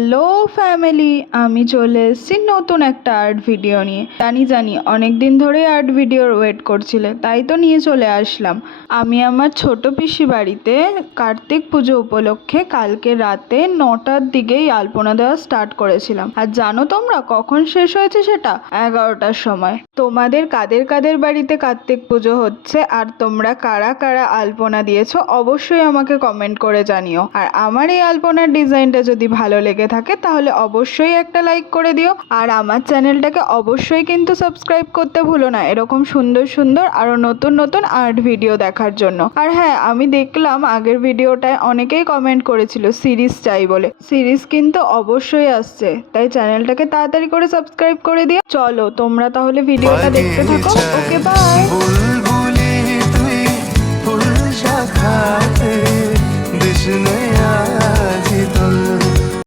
Hello family, আমি চলে এসেছি নতুন একটা আর্ট ভিডিও নিয়ে। জানি অনেক দিন ধরেই আর্ট ভিডিওর ওয়েট করছিলে, তাই তো নিয়ে চলে আসলাম। আমি আমার ছোট পিসি বাড়িতে কার্তিক পুজো উপলক্ষে কালকে রাতে 9টার দিকেই আলপনা দেওয়া স্টার্ট করেছিলাম। আর জানো তোমরা কখন শেষ হয়েছে? সেটা 11টার সময়। তোমাদের কাদের কাদের বাড়িতে কার্তিক পুজো হচ্ছে আর তোমরা কারা কারা আলপনা দিয়েছো অবশ্যই আমাকে কমেন্ট করে জানিও। আর আমার এই আলপনার ডিজাইনটা যদি ভালো লেগে থাকে তাহলে অবশ্যই একটা লাইক করে দিও। আর আমার চ্যানেলটাকে অবশ্যই কিন্তু সাবস্ক্রাইব করতে ভুলো না, এরকম সুন্দর সুন্দর আরো নতুন নতুন আর্ট ভিডিও দেখার জন্য। আর হ্যাঁ, আমি দেখলাম আগের ভিডিওটায় অনেকেই কমেন্ট করেছিল সিরিজ চাই বলে। সিরিজ কিন্তু অবশ্যই আসছে, তাই চ্যানেলটাকে তাড়াতাড়ি করে সাবস্ক্রাইব করে দিও। চলো তোমরা তাহলে ভিডিওটা দেখতে থাকো। ওকে, বাই। বুলবুলি তুই ফুল শাখাতে দিস নে আজ